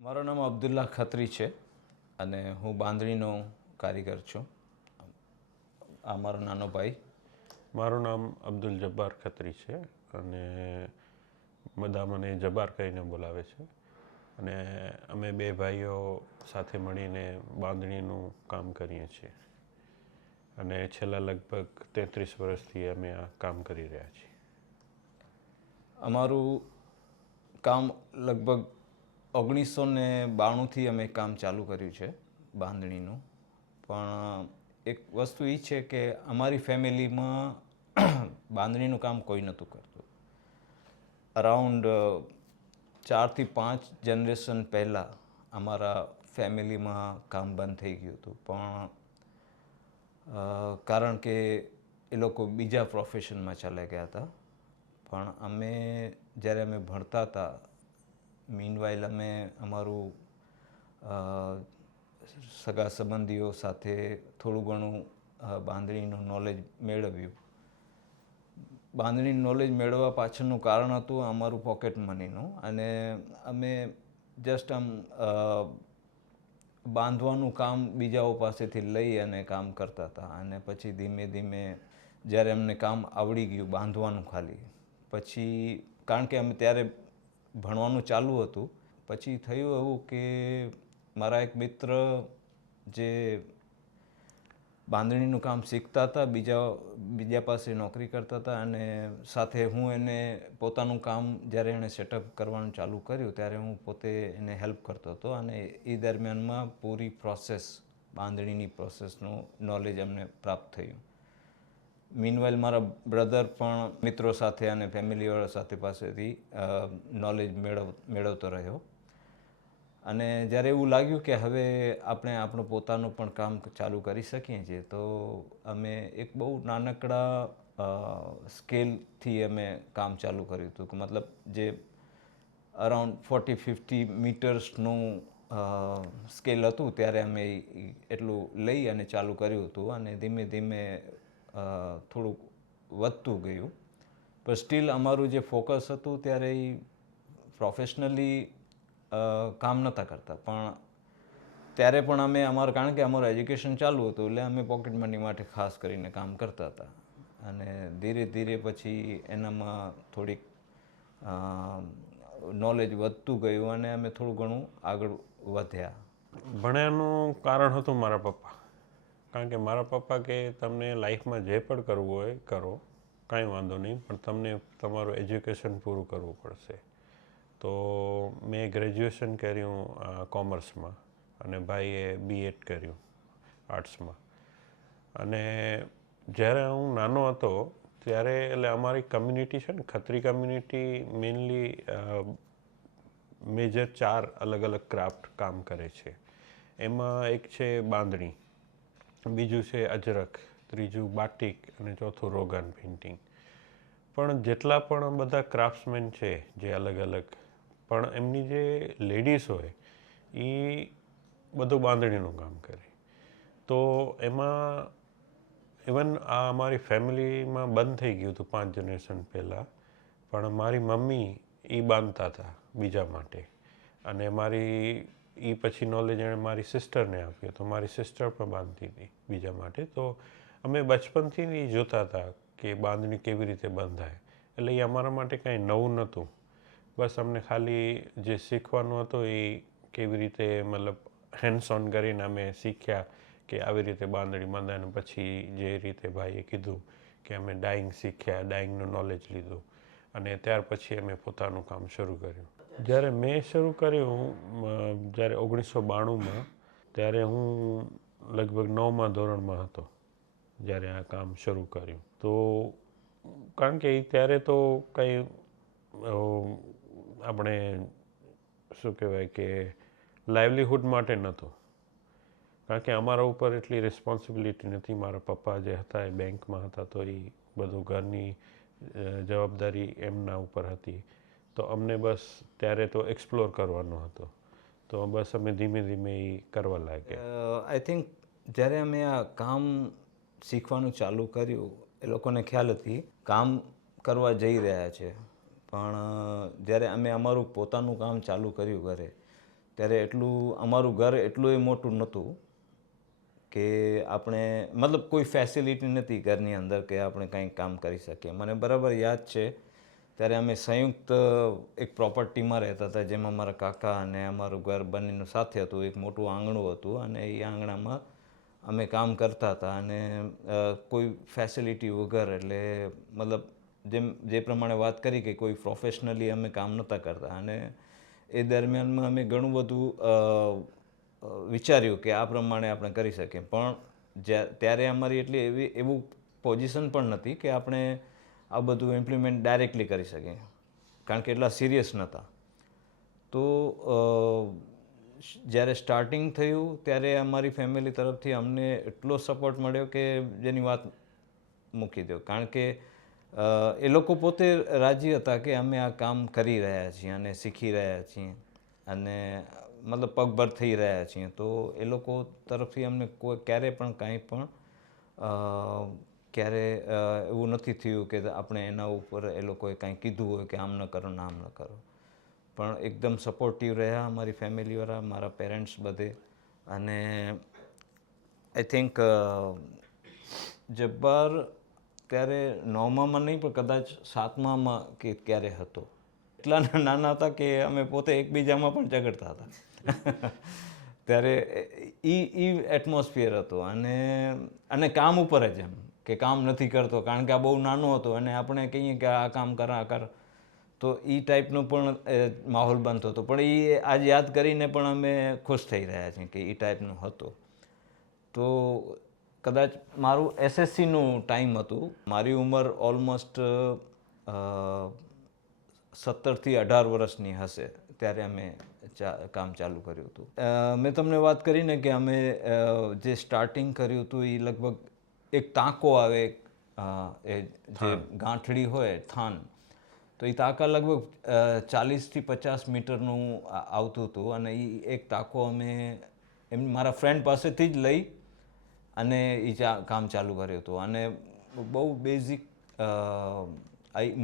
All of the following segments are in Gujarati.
મારું નામ અબ્દુલ્લા ખત્રી છે અને હું બાંધણીનો કારીગર છું. આ મારો નાનો ભાઈ. મારું નામ અબ્દુલ જબ્બાર ખત્રી છે અને બધા મને જબ્બાર કહીને બોલાવે છે. અને અમે બે ભાઈઓ સાથે મળીને બાંધણીનું કામ કરીએ છીએ અને છેલ્લા લગભગ 33 વર્ષથી અમે આ કામ કરી રહ્યા છીએ. અમારું કામ લગભગ 1992થી અમે કામ ચાલુ કર્યું છે બાંધણીનું. પણ એક વસ્તુ એ છે કે અમારી ફેમિલીમાં બાંધણીનું કામ કોઈ નહોતું કરતું. અરાઉન્ડ 4 થી 5 જનરેશન પહેલાં અમારા ફેમિલીમાં કામ બંધ થઈ ગયું હતું. પણ કારણ કે એ લોકો બીજા પ્રોફેશનમાં ચાલ્યા ગયા હતા. પણ જ્યારે અમે ભણતા હતા, મીનવાઇલ અમે અમારું સગા સંબંધીઓ સાથે થોડું ઘણું બાંધણીનું નોલેજ મેળવ્યું. બાંધણીનું નોલેજ મેળવવા પાછળનું કારણ હતું અમારું પોકેટ મનીનું. અને અમે જસ્ટ બાંધવાનું કામ બીજાઓ પાસેથી લઈ અને કામ કરતા હતા. અને પછી ધીમે ધીમે જ્યારે અમને કામ આવડી ગયું બાંધવાનું ખાલી, પછી કારણ કે અમે ત્યારે ભણવાનું ચાલુ હતું, પછી થયું એવું કે મારા એક મિત્ર જે બાંધણીનું કામ શીખતા હતા, બીજા પાસે નોકરી કરતા હતા, અને સાથે હું એને પોતાનું કામ જ્યારે એણે સેટઅપ કરવાનું ચાલુ કર્યું ત્યારે હું પોતે એને હેલ્પ કરતો હતો. અને એ દરમિયાનમાં પૂરી પ્રોસેસ, બાંધણીની પ્રોસેસનું નોલેજ અમને પ્રાપ્ત થયું. મીનવાઇલ મારા બ્રધર પણ મિત્રો સાથે અને ફેમિલીવાળા સાથે પાસેથી નોલેજ મેળવતો રહ્યો. અને જ્યારે એવું લાગ્યું કે હવે આપણે આપણું પોતાનું પણ કામ ચાલુ કરી શકીએ છીએ, તો અમે એક બહુ નાનકડા સ્કેલથી અમે કામ ચાલુ કર્યું હતું. કે મતલબ જે અરાઉન્ડ 40-50 મીટર્સનું સ્કેલ હતું, ત્યારે અમે એટલું લઈ અને ચાલુ કર્યું હતું. અને ધીમે ધીમે થોડુંક વધતું ગયું. પણ સ્ટીલ અમારું જે ફોકસ હતું ત્યારે એ પ્રોફેશનલી કામ નહોતા કરતા. પણ ત્યારે પણ અમે કારણ કે અમારું એજ્યુકેશન ચાલુ હતું, એટલે અમે પોકેટ મની માટે ખાસ કરીને કામ કરતા હતા. અને ધીરે ધીરે પછી એનામાં થોડીક નોલેજ વધતું ગયું અને અમે થોડું ઘણું આગળ વધ્યા. ભણ્યાનું કારણ હતું મારા પપ્પા. કારણ કે મારા પપ્પા કે તમને લાઈફમાં જે પણ કરવું હોય કરો, કાંઈ વાંધો નહીં, પણ તમને તમારું એજ્યુકેશન પૂરું કરવું પડશે. તો મેં ગ્રેજ્યુએશન કર્યું કોમર્સમાં અને ભાઈએ BEd કર્યું આર્ટ્સમાં. અને જ્યારે હું નાનો હતો ત્યારે એટલે અમારી કમ્યુનિટી છે ને, ખત્રી કમ્યુનિટી મેઇનલી મેજર 4 અલગ અલગ ક્રાફ્ટ કામ કરે છે. એમાં એક છે બાંધણી, બીજું છે અજરક, ત્રીજું બાટિક અને ચોથું રોગન પેઇન્ટિંગ. પણ જેટલા પણ બધા ક્રાફ્ટ્સમેન છે જે અલગ અલગ, પણ એમની જે લેડીઝ હોય એ બધું બાંધણીનું કામ કરે. તો એમાં ઇવન આ અમારી ફેમિલીમાં બંધ થઈ ગયું હતું 5 જનરેશન પહેલાં, પણ મારી મમ્મી એ બાંધતા હતા બીજા માટે. અને એ પછી નોલેજ એણે મારી સિસ્ટરને આપ્યું, તો મારી સિસ્ટર પણ બાંધતી હતી બીજા માટે. તો અમે બચપનથી જોતા હતા કે બાંધણી કેવી રીતે બંધાય. એટલે એ અમારા માટે કાંઈ નવું નહોતું. બસ અમને ખાલી જે શીખવાનું હતું એ કેવી રીતે મતલબ હેન્ડ્સ ઓન કરીને અમે શીખ્યા કે આવી રીતે બાંધણી બંધાય. અને પછી જે રીતે ભાઈએ કીધું કે અમે ડાઈંગ શીખ્યા, ડાઈંગનું નોલેજ લીધું, અને ત્યાર પછી અમે પોતાનું કામ શરૂ કર્યું. જ્યારે મેં શરૂ કર્યું જ્યારે 1992માં, ત્યારે હું લગભગ 9મા ધોરણમાં હતો જ્યારે આ કામ શરૂ કર્યું. તો કારણ કે ત્યારે તો કંઈ આપણે શું કહેવાય કે લાઇવલીહુડ માટે નહોતું. કારણ કે અમારા ઉપર એટલી રિસ્પોન્સિબિલિટી નથી. મારા પપ્પા જે હતા એ બેંકમાં હતા, તો એ બધું ઘરની જવાબદારી એમના ઉપર હતી. તો અમને બસ ત્યારે તો એક્સપ્લોર કરવાનો હતો. તો બસ અમે ધીમે ધીમે એ કરવા લાગ્યા. આઈ થિંક જ્યારે અમે આ કામ શીખવાનું ચાલુ કર્યું, એ લોકોને ખ્યાલ હતી કામ કરવા જઈ રહ્યા છે. પણ જ્યારે અમે અમારું પોતાનું કામ ચાલુ કર્યું ઘરે, ત્યારે અમારું ઘર એટલું મોટું નહોતું કે આપણે મતલબ કોઈ ફેસિલિટી નથી ઘરની અંદર કે આપણે કંઈ કામ કરી શકીએ. મને બરાબર યાદ છે ત્યારે અમે સંયુક્ત એક પ્રોપર્ટીમાં રહેતા હતા, જેમાં મારા કાકા અને અમારું ઘર બંનેનું સાથે હતું. એક મોટું આંગણું હતું અને એ આંગણામાં અમે કામ કરતા હતા અને કોઈ ફેસિલિટી વગર, એટલે મતલબ જે પ્રમાણે વાત કરી કે કોઈ પ્રોફેશનલી અમે કામ નહોતા કરતા. અને એ દરમિયાનમાં અમે ઘણું બધું વિચાર્યું કે આ પ્રમાણે આપણે કરી શકીએ, પણ ત્યારે અમારી એવું પોઝિશન પણ નથી કે આપણે આ બધું ઇમ્પ્લિમેન્ટ ડાયરેક્ટલી કરી શકીએ, કારણ કે એટલા સિરિયસ નહોતા. તો જ્યારે સ્ટાર્ટિંગ થયું ત્યારે અમારી ફેમિલી તરફથી અમને એટલો સપોર્ટ મળ્યો કે જેની વાત મૂકી દો, કારણ કે એ લોકો પોતે રાજી હતા કે અમે આ કામ કરી રહ્યા છીએ અને શીખી રહ્યા છીએ અને મતલબ પગભર થઈ રહ્યા છીએ. તો એ લોકો તરફથી અમને ક્યારે પણ કાંઈ પણ એવું નથી થયું કે આપણે એના ઉપર એ લોકોએ કાંઈ કીધું હોય કે આમ ન કરો ને આમ ન કરો. પણ એકદમ સપોર્ટિવ રહ્યા અમારી ફેમિલીવાળા, મારા પેરેન્ટ્સ બધે. અને આઈ થિંક જબ્બાર ત્યારે 9મામાં નહીં પણ કદાચ 7મામાં કે ક્યારે હતો. એટલા નાના હતા કે અમે પોતે એકબીજામાં પણ ઝઘડતા હતા. ત્યારે એ એટમોસ્ફિયર હતો અને કામ ઉપર જ એમ કે કામ નથી કરતો કારણ કે આ બહુ નાનો હતો અને આપણે કહીએ કે આ કામ કર, તો એ ટાઈપનો પણ માહોલ બનતો હતો. પણ એ આજ યાદ કરીને પણ અમે ખુશ થઈ રહ્યા છીએ કે એ ટાઈપનો હતો. તો કદાચ મારું SSCનું ટાઈમ હતું. મારી ઉંમર ઓલમોસ્ટ 17 થી 18 વર્ષની હશે ત્યારે અમે કામ ચાલુ કર્યું હતું. મેં તમને વાત કરીને કે અમે જે સ્ટાર્ટિંગ કર્યું હતું એ લગભગ એક ટાંકો આવે, એ જે ગાંઠડી હોય થાન, તો એ ટાંકા લગભગ 40 થી 50 મીટરનું આવતું હતું. અને એ એક ટાંકો અમે મારા ફ્રેન્ડ પાસેથી જ લઈ અને એ કામ ચાલુ કર્યું હતું. અને બહુ બેઝિક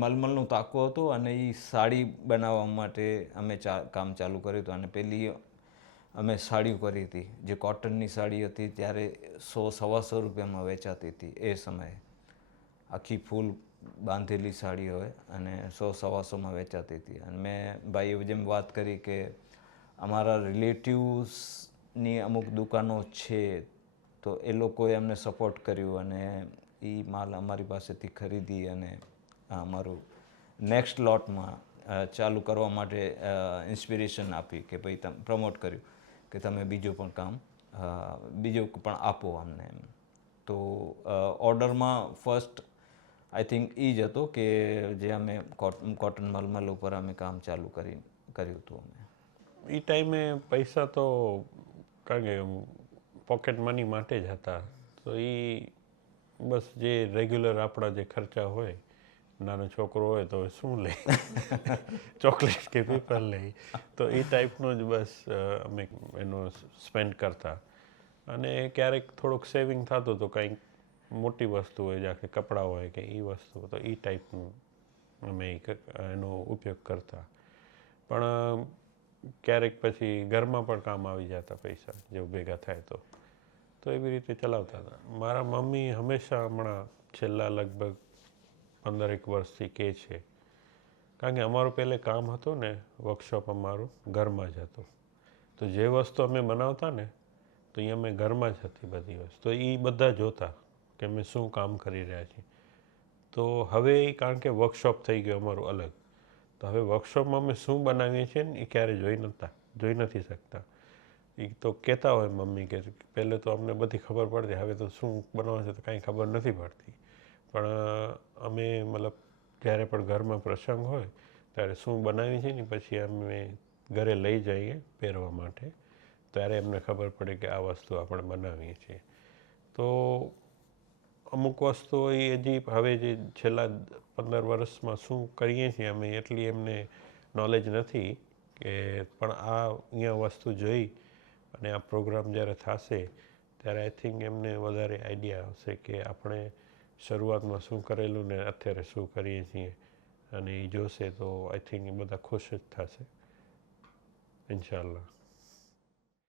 મલમલનો ટાંકો હતો અને એ સાડી બનાવવા માટે અમે કામ ચાલુ કર્યું હતું. અને પહેલી અમે સાડીઓ કરી હતી જે કોટનની સાડી હતી, ત્યારે 100-125 રૂપિયામાં વેચાતી હતી એ સમયે. આખી ફૂલ બાંધેલી સાડી હોય અને 100-125માં વેચાતી હતી. અને મેં ભાઈએ જેમ વાત કરી કે અમારા રિલેટિવ્સની અમુક દુકાનો છે, તો એ લોકોએ અમને સપોર્ટ કર્યું અને એ માલ અમારી પાસેથી ખરીદી અને અમારું નેક્સ્ટ લોટમાં ચાલુ કરવા માટે ઇન્સ્પિરેશન આપી કે ભાઈ તમે પ્રમોટ કર્યું કે તમે બીજું પણ આપો અમને એમ. તો ઓર્ડરમાં ફર્સ્ટ આઈ થિંક એ જ હતો કે જે અમે કોટન મલમલ ઉપર અમે કામ ચાલુ કર્યું હતું અમે. એ ટાઈમે પૈસા તો કારણ કે પોકેટ મની માટે જ હતા, તો એ બસ જે રેગ્યુલર આપણા જે ખર્ચા હોય, નાનો છોકરો હોય તો શું લે, ચોકલેટ કે પેપર લે, તો એ ટાઈપનો જ બસ અમે એનો સ્પેન્ડ કરતા. અને ક્યારેક થોડુંક સેવિંગ થતું તો કંઈક મોટી વસ્તુ હોય, જ્યાં કે કપડાં હોય કે એ વસ્તુ, તો એ ટાઈપનું અમે એનો ઉપયોગ કરતા. પણ ક્યારેક પછી ઘરમાં પણ કામ આવી જતા પૈસા જેવું ભેગા થાય તો એવી રીતે ચલાવતા હતા. મારા મમ્મી હંમેશા હમણાં છેલ્લા લગભગ 15 વર્ષથી કહે છે, કારણ કે અમારું પહેલે કામ હતું ને વર્કશોપ, અમારું ઘરમાં જ હતું. તો જે વસ્તુ અમે બનાવતા ને તો એ અમે ઘરમાં જ હતી બધી વસ્તુ. તો એ બધા જોતા કે અમે શું કામ કરી રહ્યા છીએ. તો હવે કારણ કે વર્કશોપ થઈ ગયો અમારું અલગ, તો હવે વર્કશોપમાં અમે શું બનાવીએ છીએ ને એ ક્યારે જોઈ નથી શકતા. એ તો કહેતા હોય મમ્મી કે પહેલે તો અમને બધી ખબર પડતી, હવે તો શું બનાવે છે તો કાંઈ ખબર નથી પડતી. પણ અમે મતલબ જ્યારે પણ ઘરમાં પ્રસંગ હોય ત્યારે શું બનાવીએ છીએ ને પછી અમે ઘરે લઈ જઈએ પહેરવા માટે, ત્યારે અમને ખબર પડે કે આ વસ્તુ આપણે બનાવીએ છીએ. તો અમુક વસ્તુઓ એ હજી હવે જે છેલ્લા 15 વર્ષમાં શું કરીએ છીએ અમે એટલી એમને નોલેજ નથી કે, પણ આ અહીંયા વસ્તુ જોઈ અને આ પ્રોગ્રામ જ્યારે થશે ત્યારે આઈ થિંક એમને વધારે આઈડિયા આવશે કે આપણે શરૂઆતમાં શું કરેલું ને અત્યારે શું કરીએ છીએ. અને એ જોશે તો આઈ થિંક એ બધા ખુશ જ થશે ઇન્શાલ્લાહ.